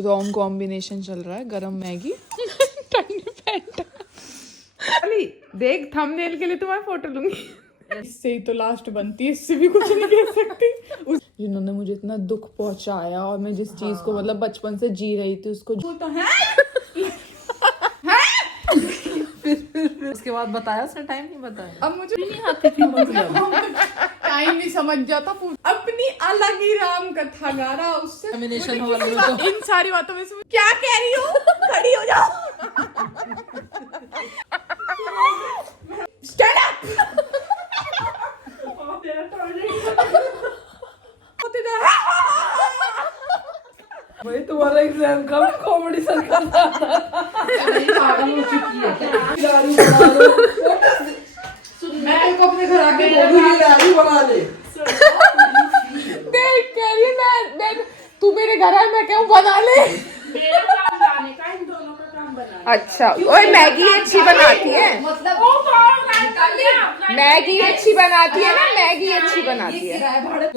Wrong combination चल रहा है, गरम मैगी ठंडी फैंटा। अली देख, थंबनेल के लिए तुम्हारी फोटो लूंगी। इससे ही तो लास्ट बनती है, इससे भी कुछ नहीं कह सकती। जिन्होंने मुझे इतना दुख पहुंचाया और मैं जिस चीज को मतलब बचपन से जी रही थी उसको तो है। उसके बाद बताया उसने, टाइम नहीं बताया। अब मुझे नहीं आती थी, मतलब टाइम नहीं समझ जाता। अपनी अलग ही राम कथा गा रहा उससे। इन सारी बातों में से क्या कह रही हो, खड़ी हो जाओ। Stand up. भाई तुम्हारा एग्जाम का कॉमेडी सरकार पागल हो चुकी है क्या? मैं को अपने घर आके बोलूंगी बना ले। देख कह रही मैं तू मेरे घर है, मैं कहूँ बना ले। मेरा काम लाने का, इन दोनों का काम बनाने। अच्छा, ओए मैगी अच्छी बनाती है, मतलब मैगी अच्छी बनाती है ना, मैगी अच्छी बनाती है। किराए भाड़े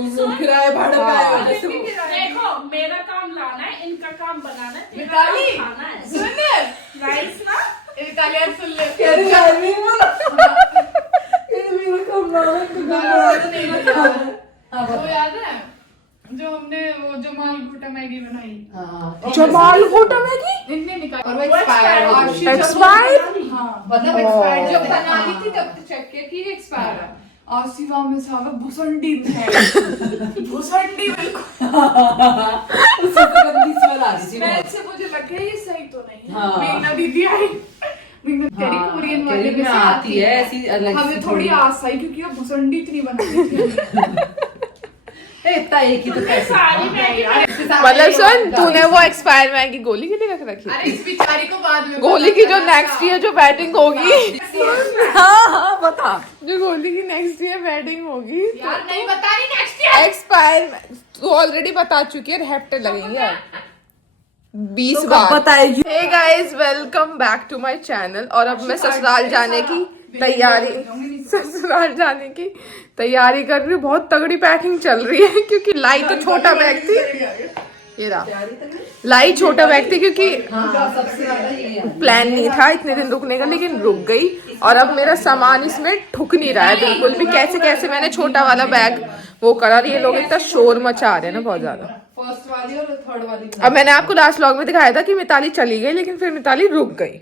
का देखो, मेरा काम लाना है, इनका काम बनाना है, तेरा काम खाना है। सुन राइस ना, इटालियन सुन ले। वो याद है जो हमने वो जमाल घोटा मैगी बनाई? जमाल घोटा मैगी इनने निकाली, एक्सपायर। हाँ मतलब एक्सपायर जब बना ली थी तब तो चेक किया कि ये एक्सपायर है। आसिफा में सारा भुसंडी है। भुसंडी बिल्कुल। स्मेल से मुझे लग गया ये सही तो नहीं है। मीना दीदी आई, मीना तेरी कोरियन वाले में से आती है ऐसी अलग। हमें थोड़ी आस आई क्योंकि वो भुसंडी इतनी बनाती थी। इतना एक ही तो कैसे सारी मैगी मतलब सुन, तूने वो एक्सपायर मैगी गोली के लिए रख रखी? अरे इस बेचारी को बाद में गोली की जो नेक्स्ट ईयर जो बैटिंग होगी, हाँ बता, जो गोली की नेक्स्ट ईयर बैटिंग होगी यार नहीं बता रही नेक्स्ट ईयर एक्सपायर। तू ऑलरेडी बता चुकी है, हैप्टे लगेंगे 20 बार बताएगी। Hey guys, welcome back to my channel. और अब मैं ससुराल जाने की तैयारी कर रही हूँ। बहुत तगड़ी पैकिंग चल रही है क्योंकि लाई तो छोटा बैग थी, ये रहा लाई छोटा बैग थी क्योंकि प्लान नहीं था इतने दिन रुकने का, लेकिन रुक गई। और अब मेरा सामान इसमें ठुक नहीं रहा है बिल्कुल भी। कैसे कैसे मैंने छोटा वाला बैग वो करा, ये लोग इतना शोर मचा रहे हैं ना बहुत ज्यादा। फर्स्ट वाली और थर्ड वाली अब मैंने आपको लास्ट व्लॉग में दिखाया था कि मिताली चली गई, लेकिन फिर मिताली रुक गई।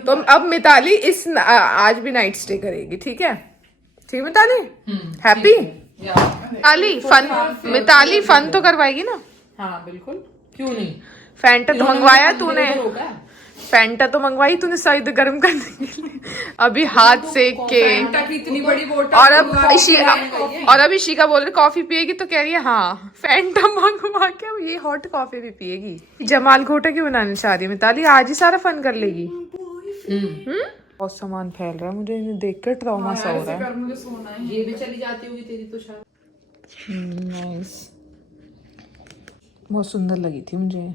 तो अब मिताली इस आज भी नाइट स्टे करेगी, ठीक है? ठीक मिताली, हैप्पी मिताली फन तो करवाएगी ना? हाँ बिल्कुल, क्यों नहीं। फैंटा तो मंगवाया तूने, फैंटा तो मंगवाई तूने शायद गर्म करने के लिए। अभी हाथ सेक के इतनी बड़ी बोतल। और अब इशिका बोल रही कॉफी पिएगी, तो कह रही है हाँ फैंटा मंगवा के ये हॉट कॉफी भी पिएगी। जमाल घोटा क्यों बनाने चाह रही है मिताली? आज ही सारा फन कर लेगी। बहुत सामान फैल रहा है, मुझे इन्हें देख कर ट्रॉमा सा हो रहा है। मुझे सोना है। ये भी चली जाती होगी तेरी तो शायद। नाइस, बहुत सुंदर लगी थी मुझे।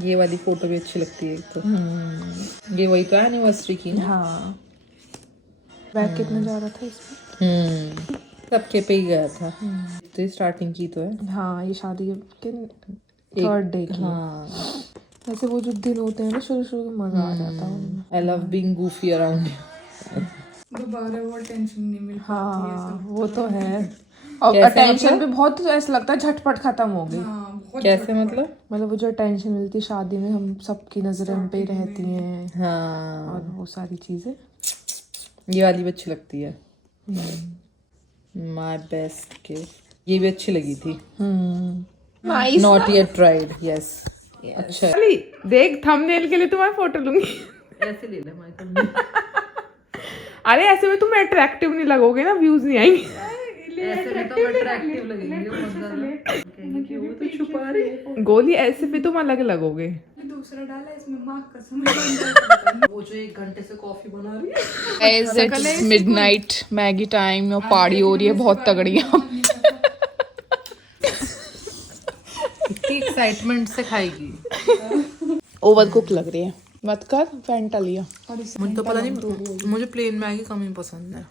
ये वाली फोटो भी अच्छी लगती है तो। ये वही तो एनिवर्सरी की ना। हाँ, बैग कितने जा रहा था इसमें? सबके पे ही गया था। तो स्टार्टिंग की तो है। हाँ, ये शादी के थर्ड डे की। हाँ, वैसे वो जो दिन होते हैं ना शुरू में, मजा आ जाता है। I love being Goofy around. दोबारा वो टेंशन नहीं मिल पाती है। हाँ वो तो है। और अटेंशन भी बहुत ऐसा लगता है झटपट खत्म हो गई। कैसे मतलब वो जो अटेंशन मिलती है शादी में, हम सबकी नजरें हम पे ही रहती हैं। हाँ, और वो सारी चीजें, ये वाली भी अच्छी लगती है। माय बेस्ट के ये भी अच्छी लगी थी। Nice. Not yet tried. Yes, अच्छा है। देख, थंबनेल के लिए तुम्हारी फोटो लूंगी। ऐसे ले ले माइकल। अरे ऐसे में तुम अट्रैक्टिव नहीं लगोगे ना, व्यूज नहीं आएंगे। ऐसे में तो अट्रैक्टिव लगेंगे क्योंकि वो तो छुपा रही है। गोली ऐसे भी तुम अलग लगोगे। दूसरा डाला इसमें, माँ कसम। वो जो 1 घंटे से कॉफी बना रही है। As it's midnight, Maggi time और पार्टी हो रही है बहुत तगड़ी। इतनी एक्साइटमेंट से खाएगी। ओवर कुक लग रही है, मत कर। फैंटा लिया। मुझे तो पता नहीं, मुझे प्लेन मैगी कम ही पसंद है।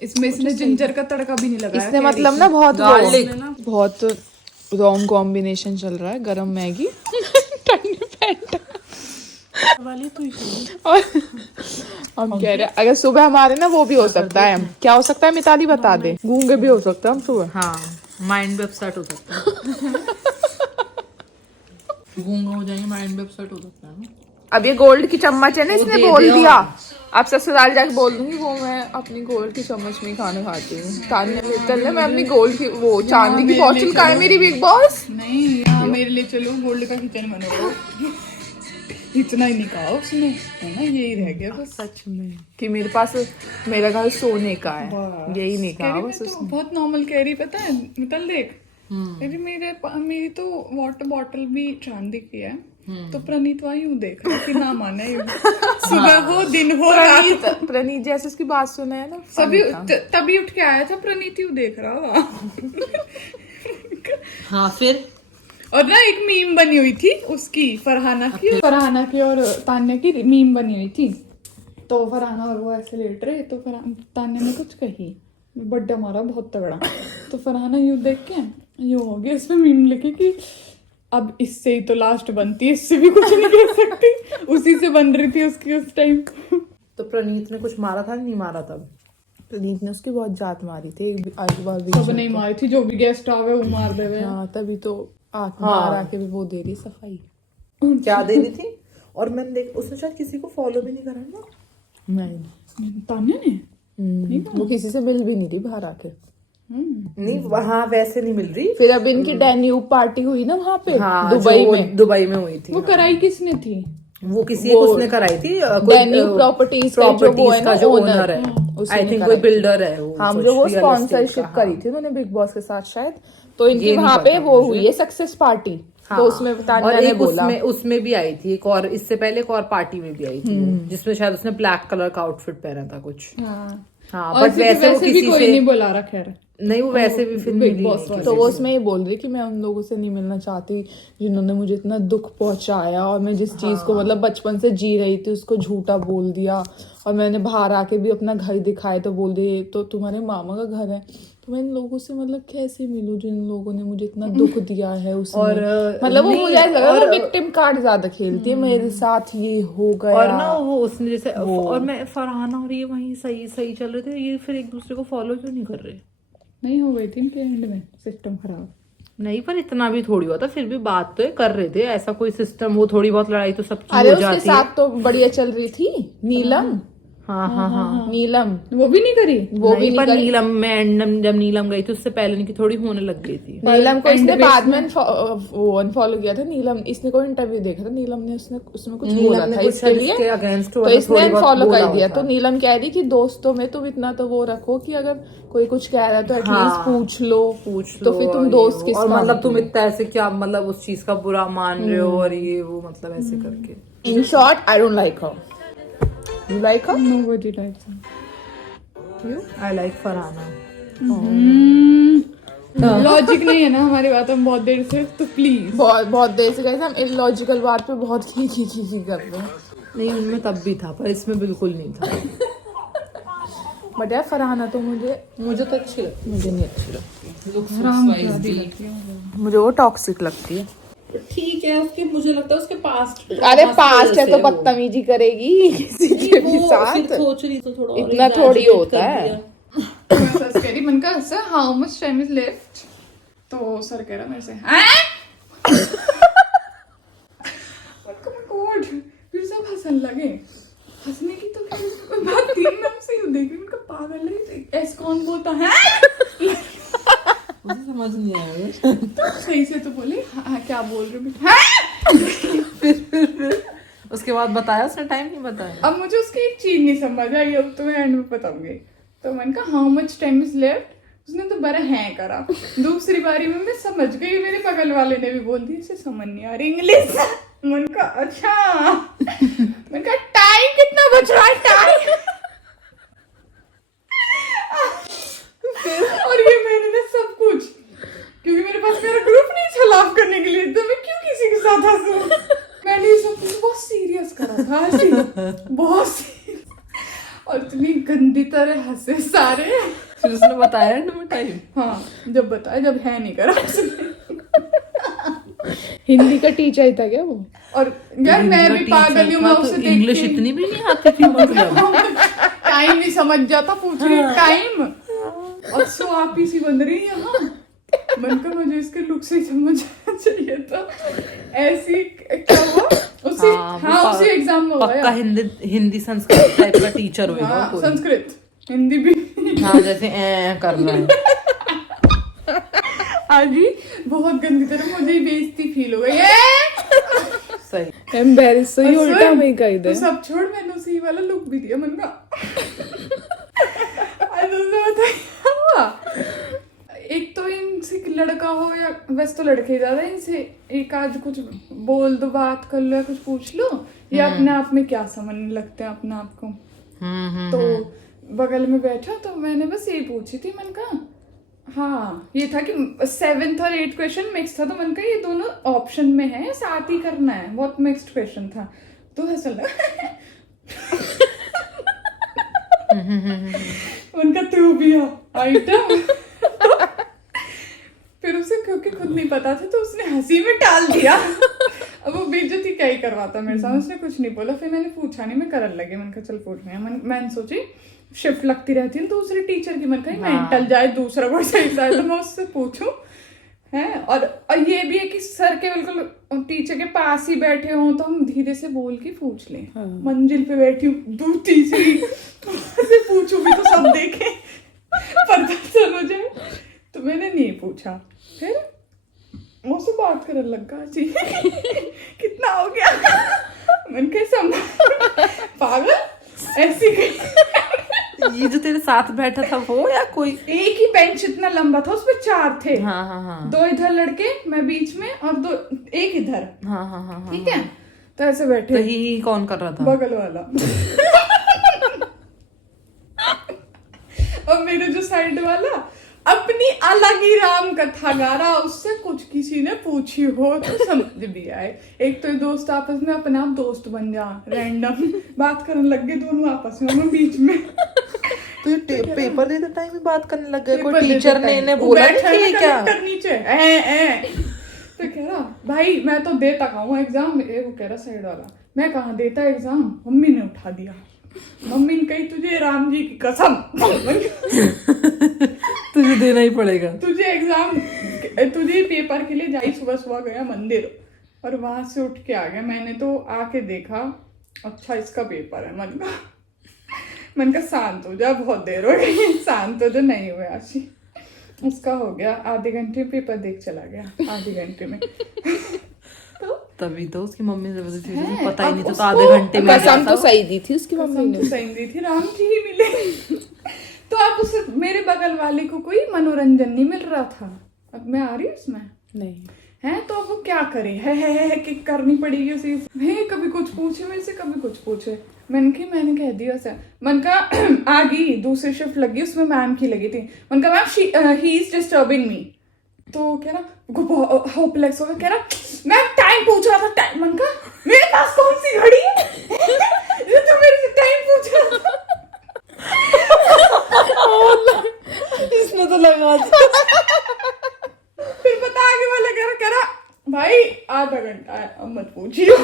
इसमें इसने जिंजर का तड़का भी नहीं लगाया। इसने मतलब ना बहुत रॉन्ग कॉम्बिनेशन चल रहा है, गरम मैगी ठंडी फैंटा वाली तो और हम कह रहे हैं अगर सुबह हमारे ना वो भी हो सकता है, क्या हो सकता है मिताली बता दे, गूंगे भी हो सकता है हम सुबह। हाँ, माइंड भी अपसेट हो सकता है। गूंगा हो जाएंगे, माइंड भी अपसेट हो सकता है। अब ये गोल्ड की चम्मच है ना, इसने बोल दिया, अब ससुराल जाके बोल दूंगी वो मैं अपनी गोल्ड की चम्मच में ही खाना खाती हूँ। तान्या मित्तल ने मैं अपनी गोल्ड की वो चांदी की बॉटल का है मेरी बिग बॉस। नहीं यहाँ मेरे लिए चलो, गोल्ड का किचन बनो। इतना ही नहीं कहा उसने, है ना, यही रह गया बस। सच में कि मेरे पास मेरा घर सोने का है, यही नहीं कहा कह बस रही उसने। बहुत नॉर्मल कह रही, पता है मितल देख, मेरी तो वाटर बॉटल भी चांदी की है, तो प्रणीत वही यूं देख रहा है कि ना माने यूं। सुबह हो दिन हो रात। प्रणीत जैसे उसकी बात सुना है ना, सभी तभी उठ के आया था, प्रणीत यूं देख रहा होगा। हाँ फिर और ना एक मीम बनी हुई थी उसकी, फरहाना की और तान्या की मीम बनी हुई थी। तो फरहाना और वो ऐसे लेट रहे, तो तान्या ने कुछ कही, बड्डा मारा बहुत तगड़ा। तो फरहाना यूं देख के यूं हो गया, इसमें मीम लिखे कि अब इससे ही तो लास्ट बनती है, इससे भी कुछ नहीं कह सकती। उसी से बन रही थी उसकी उस टाइम। तो प्रणीत ने कुछ मारा था नहीं मारा? तब प्रणीत ने उसकी बहुत जात मारी थी आज बार सब नहीं मारी थी, जो भी गेस्ट आवे वो मार देवे। हाँ तभी तो बाहर आके भी वो दे रही सफाई। क्या दे रही थी? और मैंने देख उसने शायद किसी को फॉलो भी नहीं करा ना। नहीं तान्या ने वो किसी से मिल भी नहीं रही बाहर आके। नहीं वहाँ वैसे नहीं मिल रही। फिर अब इनकी डैन्यूब पार्टी हुई ना वहाँ पे हाँ, दुबई में हुई थी। वो कराई किसने थी? वो किसी एक उसने कराई थी, डैन्यूब प्रॉपर्टीज का जो ओनर है, आई थिंक कोई बिल्डर है वो। हाँ जो वो स्पॉन्सरशिप करी थी उन्होंने बिग बॉस के साथ शायद, तो इनकी वहाँ पे वो हुई है सक्सेस पार्टी। तो उसमें तान्या ने बोला, उसमें भी आई थी एक और, इससे पहले एक और पार्टी में भी आई थी जिसमें शायद उसने ब्लैक कलर का आउटफिट पहना था कुछ। हाँ और बट वैसे वो भी किसी कोई से नहीं बुला रहा, खैर नहीं, वो वैसे भी फिर मिली नहीं। तो वो उसमें ये बोल रही कि मैं उन लोगों से नहीं मिलना चाहती जिन्होंने मुझे इतना दुख पहुंचाया, और मैं जिस चीज को मतलब बचपन से जी रही थी उसको झूठा बोल दिया, और मैंने बाहर आके भी अपना घर दिखाए तो बोल दिए तो तुम्हारे मामा का घर है। तो मैं इन लोगों से मतलब कैसे मिलूं जिन लोगों ने मुझे इतना दुख दिया है उसमें। और मतलब वो मुझे ऐसा लगा वो विक्टिम कार्ड ज्यादा खेलती है, मेरे साथ ये हो गया। और ना वो उसने जैसे और मैं फरहाना और ये वहीं सही चल रहे थे, ये फिर एक दूसरे को फॉलो क्यों नहीं कर रहे? नहीं हो गई थी इनके एंड में सिस्टम खराब। नहीं पर इतना भी थोड़ी हुआ था, फिर भी बात तो कर रहे थे, ऐसा कोई सिस्टम वो थोड़ी बहुत लड़ाई तो सबकी हो जाती है। उसके साथ तो बढ़िया चल रही थी नीलम। हाँ नीलम वो भी नहीं करी, वो भी पर नीलम में जब नीलम गई थी उससे पहले इनकी थोड़ी होने लग गई थी। नीलम को इसने बाद में अनफॉलो किया था। नीलम इसने कोई इंटरव्यू देखा था, नीलम ने उसमें कुछ बोला था इसके लिए, तो इसने अनफॉलो कर दिया। तो नीलम कह रही कि दोस्तों में तुम इतना तो वो रखो कि अगर कोई कुछ कह रहा है तो एटलीस्ट पूछ लो तो फिर तुम दोस्त किस और मतलब तुम इतना ऐसे क्या मतलब उस चीज का बुरा मान रहे हो और ये वो मतलब ऐसे करके। In short I don't like her. You like her? Nobody likes her. You? I like Farhana. Logic नहीं है ना हमारी बात, हम बहुत देर से, तो प्लीज बहुत देर से कहते हम इलॉजिकल बात पे बहुत खी कर रहे हैं। नहीं उनमें तब भी था पर इसमें बिल्कुल नहीं था। बट यार फरहाना तो मुझे तो अच्छी लगती है, मुझे नहीं अच्छी लगती, मुझे वो टॉक्सिक लगती है। ठीक है उसके, मुझे लगता है उसके पास्ट, अरे पास्ट है तो बदतमीजी करेगी किसी के भी साथ, सोच रही तो थोड़ा इतना थोड़ी होता है। मन का sir how much time is left, तो सर कह रहा मेरे से फिर सब हंसने लगे। हंसने की तो बात 3 मिनट से ही देखी, उनका पागल है ऐसे कौन बोलता है। मुझे समझ नहीं आया। तो सही से तो बोले हाँ क्या बोल रहे हो। फिर उसके बाद बताया उसने, टाइम नहीं बताया। अब मुझे उसकी एक चीज नहीं समझ आई, अब तुम्हें एंड में बताऊंगी। तो मैंने कहा how much time is left, उसने तो बड़ा है करा। दूसरी बारी में मैं समझ गई, मेरे बगल वाले ने भी बोल दिया इसे समझ नहीं आ रही इंग्लिश। मन का अच्छा, मैंने कहा टाइम कितना बच रहा है टाइम। और ये मैंने ना सब कुछ, क्योंकि मेरे पास मेरा ग्रुप नहीं था लाफ करने के लिए, तो मैं क्यों किसी के साथ हंसूं। मैंने ये सब कुछ बहुत सीरियस करा था, ऐसे बहुत सीरियस, और इतनी गंदी तरह हंसे सारे। फिर उसने बताया एंड में टाइम। हाँ जब बताया, जब है नहीं करा उसने। हिंदी का टीचर था क्या वो? और यार मैं भी पागल हूँ, मैं उसे देख इंग्लिश इतनी भी नहीं आती थी मतलब। टाइम नहीं समझ जाता, पूछ रही टाइम और सो आप ही सी बन रही है यहाँ। मन का मुझे इसके लुक से ही समझ चाहिए था। ऐसी क्या हुआ उसी, हाँ उसी एग्जाम में हुआ पक्का हिंदी संस्कृत टाइप का टीचर होगा हाँ, कोई। संस्कृत हिंदी भी हाँ जैसे कर रहा है। आज ही बहुत गंदी तरह मुझे बेइज्जती फील हो गई। सही एम्बैरेस से ही उल्टा में कही दे। तो सब छोड़, मैंने उसे ये वाला लुक भी दिया मन का। क्या हुआ, एक तो इनसे लड़का हो या वैसे तो लड़के ज्यादा, इनसे एक आज कुछ बोल दो, बात कर लो या कुछ पूछ लो, या अपने आप में क्या समझने लगते हैं अपने आप को। तो बगल में बैठा तो मैंने बस यही पूछी थी, मैंने कहा हाँ ये था कि 7th और 8th क्वेश्चन मिक्स था, तो मैंने कहा ये दोनों ऑप्शन में है, साथ ही करना है, बहुत मिक्स्ड क्वेश्चन था। तो हंस लगा। उनका तू भी आइटम। फिर उसे क्योंकि खुद नहीं पता था तो उसने हंसी में टाल दिया। अब वो बेइज्जती क्या ही करवाता मेरे साथ, उसने कुछ नहीं बोला। फिर मैंने पूछा नहीं, मैं करने लगे, मैंने कहा चल पूछ रहे हैं। मैंने सोची शिफ्ट लगती रहती है दूसरे टीचर की, मैंने कहा मेंटल जाए दूसरा वर्ड सही जाए तो मैं उससे पूछूं है। और ये भी है कि सर के बिल्कुल टीचर के पास ही बैठे हों तो हम धीरे से बोल के पूछ लें। मंजिल पे बैठी हूँ दूर तीसरी से पूछूं भी तो सब देखें, पता चल हो जाए। तो मैंने नहीं पूछा, फिर मुझसे बात करने लगा जी। कितना हो गया, मैंने कहा पागल ऐसी ये जो तेरे साथ बैठा था वो या कोई? एक ही बेंच इतना लंबा था, उसपे 4 थे। हाँ हाँ हाँ। 2 इधर लड़के, मैं बीच में, और एक इधर। हाँ हाँ हाँ। ठीक है, तो ऐसे बैठे। तो ही कौन कर रहा था? बगल वाला। और मेरे जो साइड वाला अपनी अलग ही राम कथा गा रहा, उससे कुछ किसी ने पूछी हो तो समझ भी आए। एक तो ये दोस्त आपस में अपने आप दोस्त बन जा, रैंडम बात करने लग गए दोनों आपस में, मैं बीच में। तो ये पेपर देते टाइम ही बात करने लग गए? कोई टीचर ने इन्हें बोला नहीं क्या? नीचे तो कह रहा भाई मैं तो दे तक आऊँ एग्जाम। वो कह रहा साइड वाला मैं कहाँ देता एग्जाम, मम्मी ने उठा दिया। मम्मी ने कही तुझे राम जी की कसम तुझे देना ही पड़ेगा, तुझे एग्जाम, तुझे पेपर के लिए जाई। सुबह सुबह गया मंदिर और वहां से उठ के आ गया। मैंने तो आके देखा, अच्छा इसका पेपर है। मन का शांत हो जा, बहुत देर हो गई, शांत हो जा। नहीं हुआ आशी, उसका हो गया आधे घंटे में पेपर देख चला गया, आधे घंटे में। तभी तो उसकी मम्मी से पता ही नहीं था, तो आधे घंटे में कसम तो सही दी थी उसकी मम्मी ने, सही दी थी, राम जी ही मिले। तो आप उस मेरे बगल वाले को कोई मनोरंजन नहीं मिल रहा था। अब मैं आ रही हूँ इसमें नहीं है, तो अब वो क्या करे, है कि करनी पड़ेगी उसे। कभी कुछ पूछे मेरे से, कभी कुछ पूछे। मैंने कह दिया सर, मन का आ गई दूसरी शिफ्ट लगी, उसमें मैम की लगी थी। मन का ma'am he is disturbing me. तो कह रहा होपलेस हो गया, कह रहा मैम टाइम पूछ रहा था। टाइम, मन का मेरे पास कौन सी घड़ी है ये तो मेरे से टाइम पूछ रहा था। इसमें तो लगा फिर बता आगे वाला कह रहा भाई आधा घंटा है, अब मत पूछिए।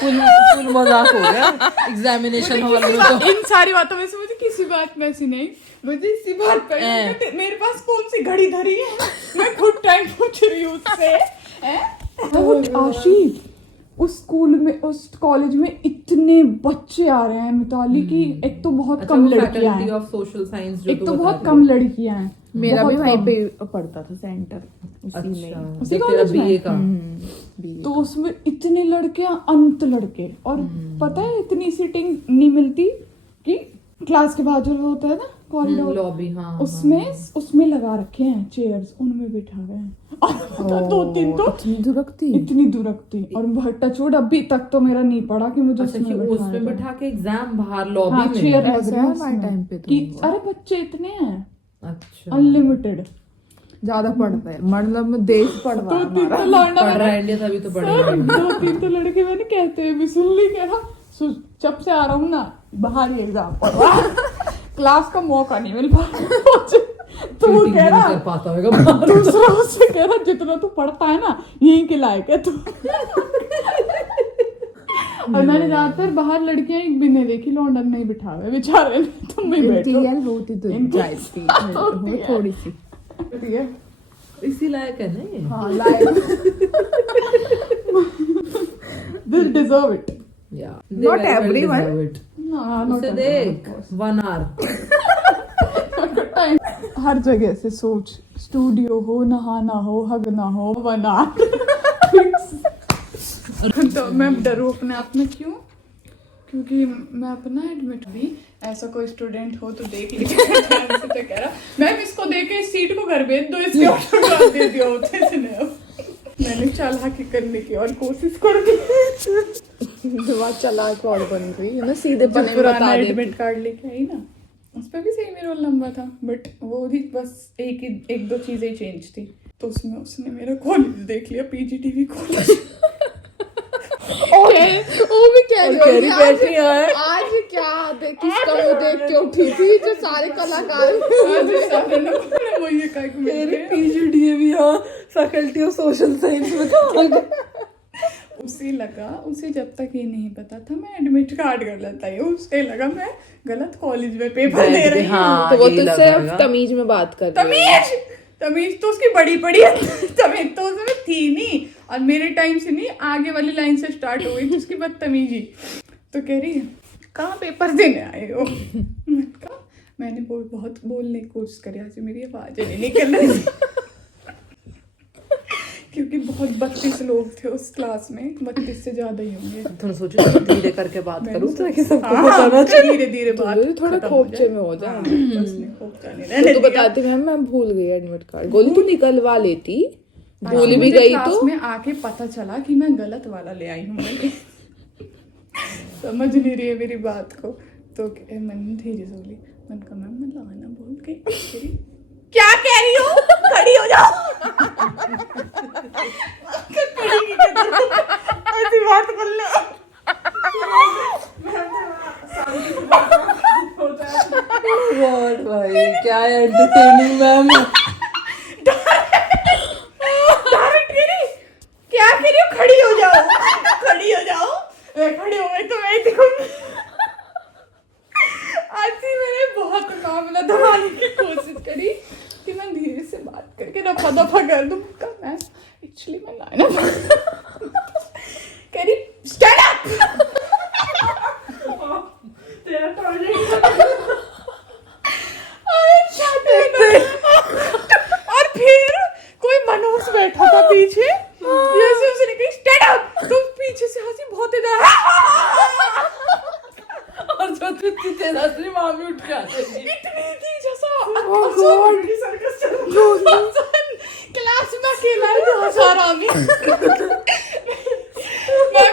फुल मजाक हो गया एग्जामिनेशन हॉल में तो। इन सारी बातों में से मुझे किसी बात में ऐसी नहीं, मुझे इसी बात पर मेरे पास कौन सी घड़ी धरी है, मैं खुद टाइम पूछ रही हूँ उससे। तो आशी उस स्कूल में, उस कॉलेज में इतने बच्चे आ रहे हैं मिताली की, एक तो बहुत कम लड़कियां हैं, ऑफ सोशल साइंस एक तो बहुत कम लड़कियां हैं। मेरा भी बहुत वहीं कम। पे पड़ता था सेंटर, उसी में। उसी तेरा कॉलेज में? बीए का। तो उसमें इतने लड़के, अंत लड़के, और पता है इतनी सीटिंग नहीं मिलती कि क्लास के बाजू में होता है ना कॉरिडोर, लॉबी, हाँ उसमें लगा रखे हैं चेयर्स, उनमें बिठा गए हैं। 2-3 तो इतनी दुरकती। और टचवुड अभी तक तो मेरा नहीं पड़ा कि मुझे उसमें बिठा के एग्जाम बाहर लॉबी में। चेयर लग ऐसा रहा है हमारे टाइम पे तो कि अरे बच्चे इतने हैं, अच्छा अनलिमिटेड। ज्यादा पढ़ता है, मतलब देश पढ़ रहा है 2-3 तो लौंडा पढ़ रहा है इंडिया, तभी तो बढ़ेगा। 2-3 तो लड़के मैंने कहते हैं भी सुन ली, कह रहा जब से आ रहा हूँ ना बाहर ही एग्जाम पढ़ रहा, क्लास का मौका नहीं मिल पा रहा। तो वो कह रहा कर पाता होगा दूसरा उससे कह रहा जितना तू पढ़ता है ना यहीं के लायक है तू। और मैंने ज्यादातर बाहर लड़कियां एक भी नहीं देखी, लौंडन नहीं बिठा हुए बेचारे ने, तुम भी बैठो होती तो जाती थोड़ी सी ठीक है। इसी लायक है ना ये। हाँ like this deserve it. Yeah, Not they very well everyone. deserve it. हाँ उसे देख 1 hour हर जगह से सोच, स्टूडियो हो, नहाना हो, हगना हो, बना तो मैं डरूं अपने आप में क्यों? क्योंकि मैं अपना एडमिट भी ऐसा कोई स्टूडेंट हो तो देख लीजिए तो कह रहा मैम इसको देख के इस सीट को घर भेज दो, इसके ऑटोग्राफ दे दिया होते इसने। मैंने चालाकी करने की और कोशिश कर दी। दिमाग चालाक और बन गई है ना, सीधे जब पने पुराना बता एडमिट देती। कार्ड लेके आई ना, उस पे भी सही मेरा रोल नंबर था, बट वो भी बस एक दो चीजें चेंज थी। तो उसमें उसने मेरा कॉलेज देख लिया, पीजीटीवी कॉलेज। वो भी कह रही कह रही होगी, बैठी है। आज क्या किसका मुंह देख के उठी थी जो सारे कलाकार वो ये कहा कि मेरे पीजीडीए भी हाँ फैकल्टी ऑफ सोशल साइंस में था। उसे जब तक ये नहीं पता था मैं एडमिट कार्ड गलत आई, उसे लगा मैं गलत कॉलेज में पेपर दे रही हूँ। हाँ, तो वो यही तुझसे लगा। तमीज में बात कर रही तमीज तो उसकी बड़ी पड़ी है, तमीज तो उसमें थी नहीं, और मेरे टाइम से नहीं, आगे वाली लाइन से स्टार्ट हो गई थी उसकी बदतमीजी। तो कह रही है कहाँ पेपर देने आए हो? मैंने कहा मैंने बहुत बोलने की कोशिश करी, आज मेरी आवाज नहीं निकल रही थी क्योंकि बहुत 32 लोग थे उस क्लास में, 32 से ज्यादा ही होंगे। तुमने सोचा धीरे करके बात करूं ताकि सबको हाँ, बताना चाहिए। धीरे धीरे बात थोड़ा खत्म हो खोपचे जाए। में हो जाए। हाँ, बस नहीं, खोपचा नहीं रहने तो दिया। बताती मैं भूल गई एडमिट कार्ड, गोली तो निकलवा लेती, भूल भी मुझे गई क्लास तो में आके पता चला कि मैं गलत वाला ले आई हूँ। समझ नहीं रही है मेरी बात को, तो मैंने धीरे से बोली, मैंने कहा मैम मैं लाना भूल गई। कह रही, क्या कह रही हो? खड़ी हो जाओ। ऐसी बात कर लो। गॉड भाई क्या एंटरटेनिंग मैम। क्या कह रही हो? खड़ी हो जाओ, खड़ी हो जाओ। मैं खड़ी हो गई तो मैं दिखूंगी। आज ही मैंने बहुत मामला दबाने की कोशिश करी कि मैं धीरे से बात करके रफा दफा कर दूं। मैं एक्चुअली मैं लाना कह रही स्टैंड अप। तेरा टॉयलेट और फिर कोई मनोज बैठा था पीछे, जैसे उसने कही स्टैंड अप, तो पीछे से हंसी बहुत इधर और जो तेरी मामी उठ के आती है। इतनी थी जैसा गॉड क्लास में अकेला ही जो हंसा रहा मैं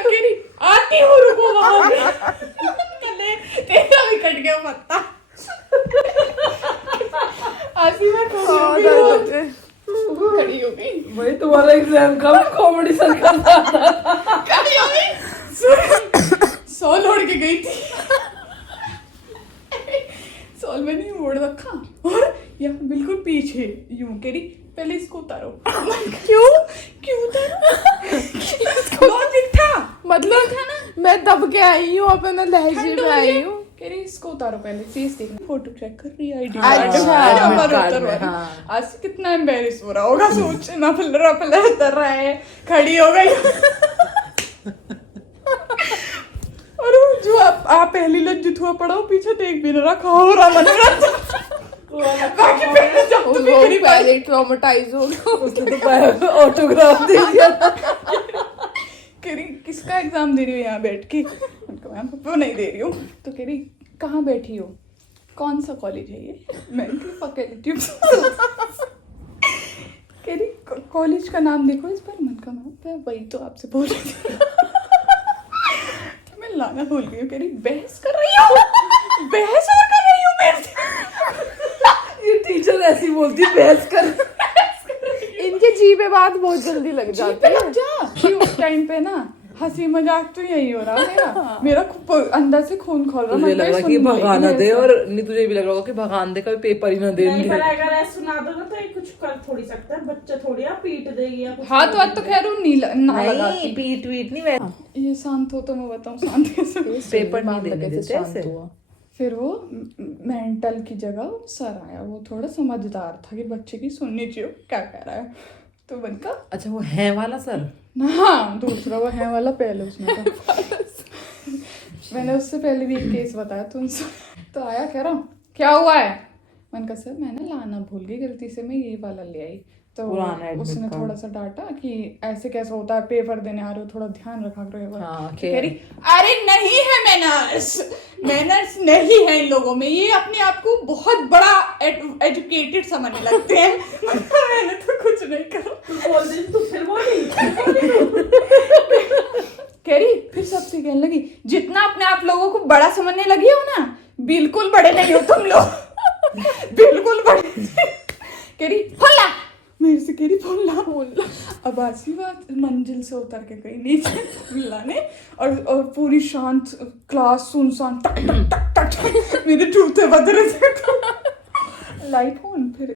कह रही आती हूँ रुको वहां पे। कले तेरा भी कट गया पत्ता। आसी मैं खड़ी हो गई भाई तुम्हारा एग्जाम का कॉमेडी सर्कल था। खड़ी हो गई 100 ओढ़ के गई थी। 100 मैंने ओढ़ रखा और यहाँ बिल्कुल पीछे यूं कह रही पहले इसको उतारो। क्यों उतारो? लॉजिक था, मतलब था ना, मैं दब के आई हूँ, अपना लहजे में आई हूँ। कह रही इसको उतारो पहले, फेस देखना, फोटो चेक कर रही है, आईडी अच्छा, एडमिट कार्ड में, हाँ। आज से कितना एम्बेरस हो रहा होगा, सोच नफल उतर रहा है, खड़ी हो गई। और जो आप पहली लज्जित हुआ पड़ा हो, पीछे देख भी नहीं रहा, खा हो रहा मन रहा। बाकी पहले जब वो तो भी मेरी पहले ट्रॉमेटाइज हो गया। उसने तो ऑटोग्राफ दे दिया था। कह रही किसका एग्जाम दे रही हो यहाँ बैठ के? मैम वो नहीं दे रही हूँ। तो कह रही कहाँ बैठी हो, कौन सा कॉलेज है ये? मैं फैकल्टी कह रही कॉलेज का नाम देखो इस पर। मन का नाम वही तो आपसे बोल रही थी। तो मैं लाना भूल गई। कह रही बहस कर रही हो, बहस और कर रही हूँ मेरे से। ये टीचर ऐसी बोलती बहस कर। इनके जी पे बात बहुत जल्दी लग जाती है। कि उस टाइम पे ना हंसी मजाक तो यही हो रहा है मेरा अंदर से खून खोल रहा मुझे लग रहा कि भगाना दे, और नहीं तुझे भी लग रहा होगा कि भगान दे, कभी पेपर ही ना दे नहीं, पर अगर ऐसे सुना दो ना तो ये कुछ कर थोड़ी सकता है, बच्चा थोड़ी आप पीट देगी या कुछ। हाँ तो आज तो खैर वो नीला ना लगा नहीं, पीट वीट नहीं, वैसे ये शांत हो तो मैं बताऊं शांत कैसे पेपर नहीं देने देते ऐसे। फिर वो मेंटल की जगह वो सर आया, वो थोड़ा समझदार था कि बच्चे की सुननी चाहिए क्या कह रहा है, तो बनका अच्छा वो है वाला सर? हाँ दूसरा वो है वाला पहले उसने था मैंने उससे पहले भी एक केस बताया तो उनसे तो आया कह रहा क्या हुआ है, मैंने कहा सर मैं ना लाना भूल गई गलती से, मैं ये वाला ले आई, तो उसने थोड़ा सा डांटा कि ऐसे कैसे होता है, पेपर देने आ रहे हो तो थोड़ा ध्यान रखा करो। हाँ, कह रही अरे नहीं है मैनर्स नहीं है इन लोगों में, ये अपने आप को बहुत बड़ा एजुकेटेड समझने लगते हैं मैंने तो कुछ नहीं कहा, बोल दे तू फिर बोली कह रही फिर सबसे कहने लगी जितना अपने आप लोगों को बड़ा समझने लगी हो ना, बिल्कुल बड़े नहीं हो तुम लोग बिल्कुल बड़े कह रही बोला, मेरे से कह रही बोला अब ऐसी बात मंजिल से उतर के गई नीचे लाने और पूरी शांत क्लास सुनसान टक टक टक टक मेरे जूते बज रहे थे लाइट ऑन, फिर